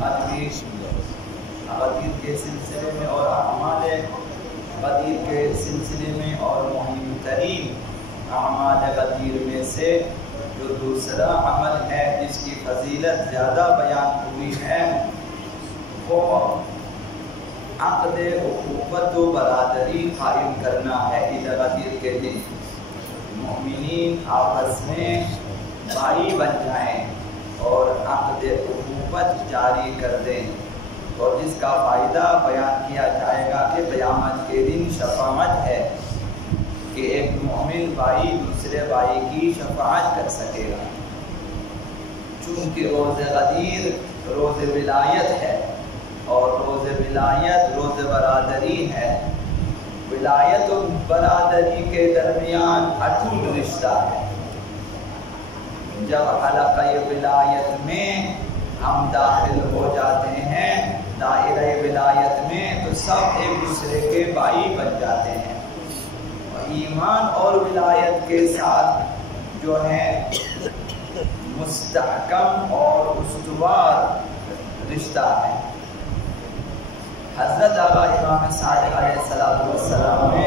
غدیر کے سلسلے میں اور اعمال غدیر کے سلسلے میں اور مہم ترین اعمال غدیر میں سے جو دوسرا عمل ہے جس کی فضیلت زیادہ بیان ہوئی ہے وہ عقد اخوت و برادری قائم کرنا ہے عید غدیر کے دن مومنین آپس میں بھائی بن جائیں اور عقد اخوت جاری کر دیں، اور جس کا فائدہ بیان کیا جائے گا کہ قیامت کے دن شفاعت ہے کہ ایک مومن بھائی دوسرے بھائی کی شفاعت کر سکے گا، چونکہ روز غدیر روز ولایت ہے اور روز ولایت روز برادری ہے۔ ولایت و برادری کے درمیان اٹوٹ رشتہ ہے۔ جب حلقہ ولایت میں ہم داخل ہو جاتے ہیں دائرہ ولایت میں تو سب ایک دوسرے کے بھائی بن جاتے ہیں، اور ایمان اور ولایت کے ساتھ جو ہے مستحکم اور استوار رشتہ ہے۔ حضرت آقا امام صادق علیہ السلام نے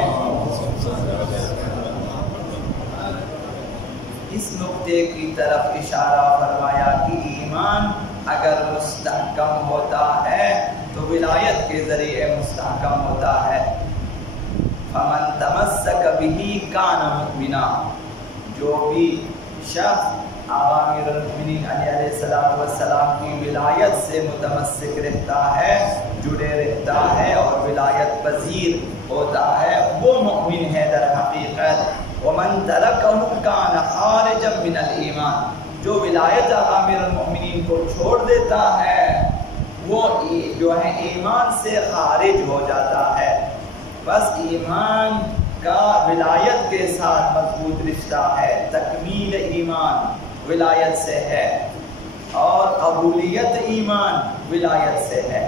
اس نقطے کی طرف اشارہ فرمایا کہ ایمان اگر مستحکم ہوتا ہے تو ولایت کے ذریعے مستحکم ہوتا ہے۔ فمن تمسک بہ کان مؤمنا، جو بھی شخص امیر المؤمنین علیہ السلام کی ولایت سے متمسک رہتا ہے، جڑے رہتا ہے اور ولایت پذیر ہوتا ہے، وہ مؤمن ہے در حقیقت۔ ومن ترکہ کان خارجا من الایمان، جو ولایت امیر المؤمنین کو چھوڑ دیتا ہے وہ جو ہے ایمان سے خارج ہو جاتا ہے۔ بس ایمان کا ولایت کے ساتھ مضبوط رشتہ ہے، تکمیل ایمان ولایت سے ہے، اور قبولیت ایمان ولایت سے ہے،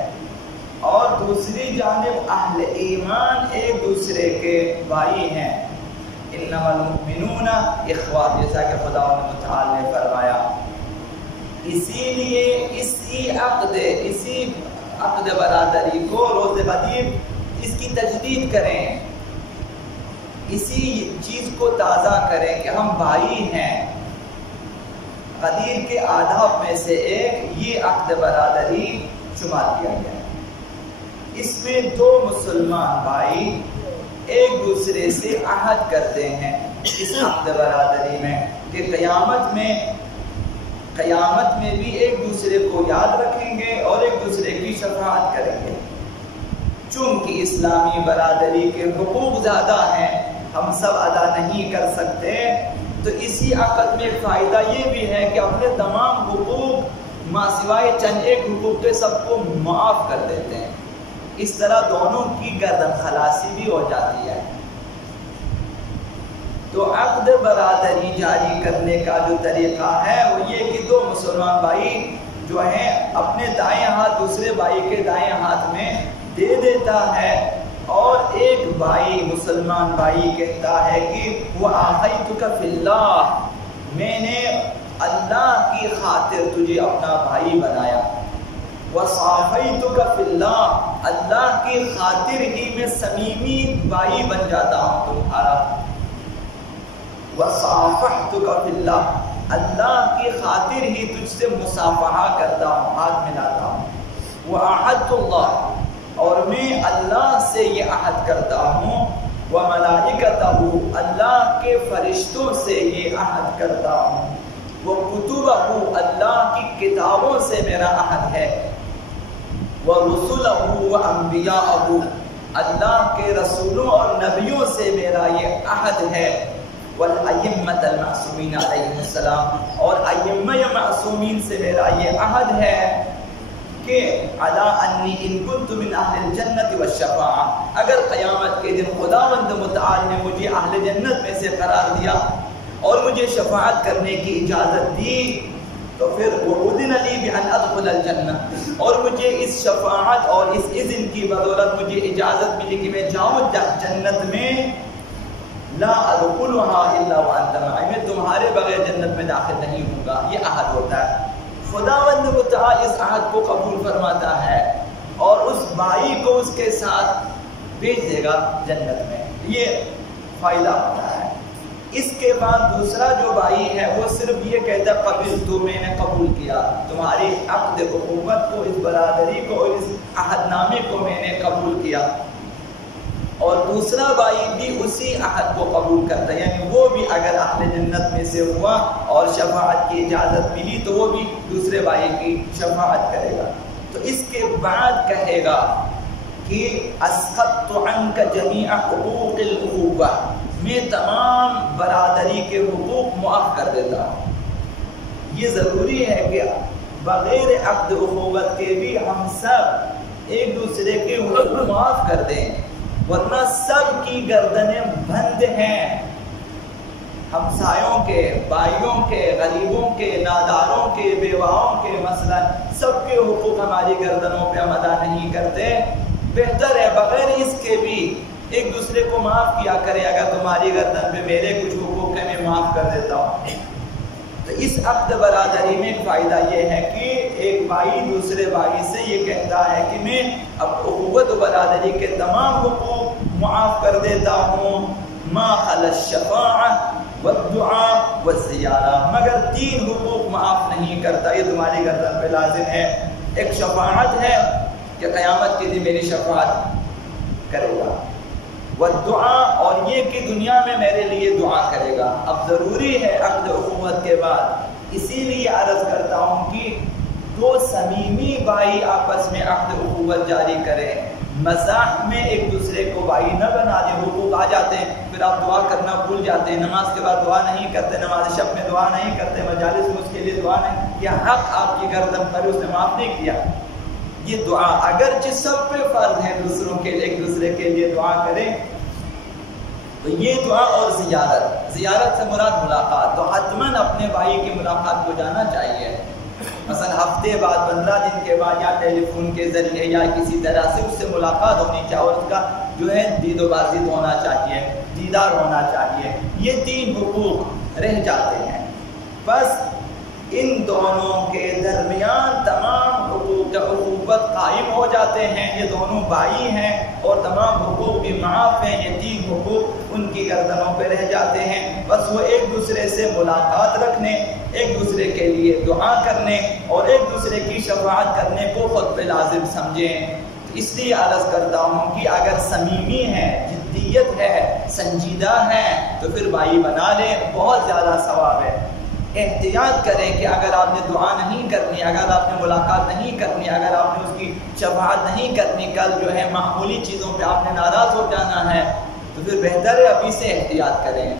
اور دوسری جانب اہل ایمان ایک دوسرے کے بھائی ہیں۔ انما المؤمنون اخوہ، جیسا کہ خدا متعال نے فرمایا۔ اسی لیے اسی عقد برادری کو روز غدیر اس کی تجدید کریں، اسی چیز کو تازہ کریں کہ ہم بھائی ہیں۔ غدیر کے آداب میں سے ایک یہ عقد برادری شمار کیا گیا ہے۔ اس میں دو مسلمان بھائی ایک دوسرے سے عہد کرتے ہیں اس عقد برادری میں کہ قیامت میں بھی ایک دوسرے کو یاد رکھیں گے اور ایک دوسرے کی شفاعت کریں گے۔ چونکہ اسلامی برادری کے حقوق زیادہ ہیں، ہم سب ادا نہیں کر سکتے، تو اسی عقد میں فائدہ یہ بھی ہے کہ اپنے تمام حقوق ماں سوائے چند ایک حقوق کے سب کو معاف کر دیتے ہیں۔ اس طرح دونوں کی گردن خلاصی بھی ہو جاتی ہے۔ تو عقد برادری جاری کرنے کا جو طریقہ ہے وہ یہ کہ دو مسلمان بھائی جو ہیں اپنے دائیں ہاتھ دوسرے بھائی کے دائیں ہاتھ میں دے دیتا ہے، اور ایک بھائی مسلمان بھائی کہتا ہے کہ وَآخَيْتُكَ فِي اللَّهِ، میں نے اللہ کی خاطر تجھے اپنا بھائی بنایا، وَصَافَيْتُكَ فِي اللَّهِ، اللہ کی خاطر ہی میں صمیمی بھائی بن جاتا ہوں تمہارا، وَصَافَحْتُكَ فِي اللَّهِ، اللہ کی خاطر ہی تجھ سے مصافحہ کرتا ہوں، ہاتھ ملاتا ہوں، وَأَعَدْتُ اللَّهِ، اور میں اللہ سے یہ عہد کرتا ہوں، وَمَلَائِكَتَهُ، اللہ کے فرشتوں سے یہ عہد کرتا ہوں، وَكُتُبَهُ، اللہ کی کتابوں سے میرا عہد ہے، وَرُسُلَهُ وَأَنْبِيَاءَهُ، اللہ کے رسولوں اور نبیوں سے میرا یہ عہد ہے، وَالْأَئِمَّةَ الْمَعْصُومِينَ علیہم السلام، اور ائمہ معصومین سے میرا یہ عہد ہے کہ عَلَىٰ أَنِّي إِن كُنْتُ مِنْ أَهْلِ الْجَنَّةِ وَالشَّفَاعَةِ، اگر قیامت کے دن خداوند متعال نے مجھے اہل جنت میں سے قرار دیا اور مجھے شفاعت کرنے کی اجازت دی تو پھر وَأُذِنَ لِي بِأَنْ أَدْخُلَ الْجَنَّةَ، اور مجھے اس شفاعت اور اس اذن کی بدولت مجھے اجازت ملی کہ میں جاؤں جنت میں، لا ادخلها الا وانت معي، میں تمہارے بغیر جنت میں داخل نہیں ہوں گا، یہ عہد ہوتا ہے۔ خداوند متعال اس عہد کو قبول فرماتا ہے اور اس بھائی کو اس کے ساتھ بھیج دے گا جنت میں، یہ فائدہ ہوتا ہے۔ اس کے بعد دوسرا جو بھائی ہے وہ صرف یہ کہتا ہے قبول تو میں نے قبول کیا، تمہاری عقد اخوت کو، اس برادری کو اور اس عہد نامے کو میں نے قبول کیا۔ اور دوسرا بھائی بھی اسی عہد کو قبول کرتا ہے، یعنی وہ بھی اگر اہل جنت میں سے ہوا اور شفاعت کی اجازت ملی تو وہ بھی دوسرے بھائی کی شفاعت کرے گا۔ تو اس کے بعد کہے گا کہ اسقطت عنک جمیع حقوق الاخوہ، میں تمام برادری کے حقوق معاف کر دیتا ہوں۔ یہ ضروری ہے کہ بغیر عقد اخوت کے بھی ہم سب ایک دوسرے کے حقوق معاف کر دیں، ورنہ سب کی گردنیں بند ہیں، ہمسایوں کے، بھائیوں کے، غریبوں کے، ناداروں کے، بیواؤں کے، مثلا سب کے حقوق ہماری گردنوں پہ ہم ادا نہیں کرتے۔ بہتر ہے بغیر اس کے بھی ایک دوسرے کو معاف کیا کرے، اگر تمہاری گردن پہ میرے کچھ حقوق ہیں میں معاف کر دیتا ہوں۔ تو اس عقد برادری میں ایک فائدہ یہ ہے کہ ایک بھائی دوسرے بھائی سے یہ کہتا ہے کہ میں اب اخوت و برادری کے تمام حقوق معاف کر دیتا ہوں، ما خلا الشفاعہ والدعاء والزیارہ، مگر 3 حقوق معاف نہیں کرتا، یہ تمہاری گردن پہ لازم ہے۔ ایک شفاعت ہے کہ قیامت کے دن میری شفاعت کرے گا، والدعاء اور یہ کہ دنیا میں میرے لیے دعا کرے گا۔ اب ضروری ہے عقد اخوت کے بعد، اسی لیے عرض کرتا ہوں کہ 2 صمیمی بھائی آپس میں عقد اخوت جاری کریں، مزاح میں ایک دوسرے کو بھائی نہ بنا دیں، حقوق آ جاتے ہیں پھر آپ دعا کرنا بھول جاتے ہیں، نماز کے بعد دعا نہیں کرتے، نماز شب میں دعا نہیں کرتے، مجالس میں اس کے لیے دعا نہیں، یہ حق آپ کی گردن پر اس نے معاف نہیں کیا۔ یہ دعا اگرچہ سب پہ فرض ہے دوسروں کے لیے، ایک دوسرے کے لیے دعا کریں، تو یہ دعا اور زیارت، زیارت سے مراد ملاقات، تو حتماً اپنے بھائی کی ملاقات کو جانا چاہیے، مثلا ہفتے بعد، 15 دن کے بعد، یا ٹیلی فون کے ذریعے یا کسی طرح سے اس سے ملاقات ہونی چاہیے، اور اس کا جو ہے دید و بازدید ہونا چاہیے، دیدار ہونا چاہیے۔ یہ 3 حقوق رہ جاتے ہیں، بس ان دونوں کے درمیان تمام حقوق اخوت قائم ہو جاتے ہیں، یہ دونوں بھائی ہیں اور تمام حقوق بھی معاف ہیں، یہ 3 حقوق ان کی گردنوں پہ رہ جاتے ہیں، بس وہ ایک دوسرے سے ملاقات رکھنے، ایک دوسرے کے لیے دعا کرنے اور ایک دوسرے کی شفاعت کرنے کو خود پہ لازم سمجھیں۔ اس لیے عرض کرتا ہوں کہ اگر صمیمی ہے، جدیت ہے، سنجیدہ ہے تو پھر بھائی بنا لیں، بہت زیادہ ثواب ہے۔ احتیاط کریں کہ اگر آپ نے دعا نہیں کرنی، اگر آپ نے ملاقات نہیں کرنی، اگر آپ نے اس کی شفاعت نہیں کرنی، کل جو ہے معمولی چیزوں پہ آپ نے ناراض ہو جانا ہے، تو پھر بہتر ہے ابھی سے احتیاط کریں۔